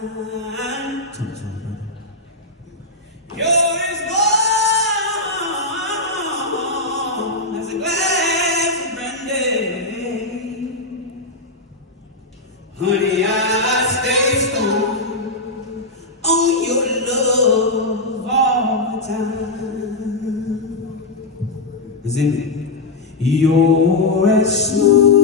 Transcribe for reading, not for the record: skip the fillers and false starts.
You're as warm as a glass of brandy. Honey, I stay stoned on your love all the time. Is it? You're as smooth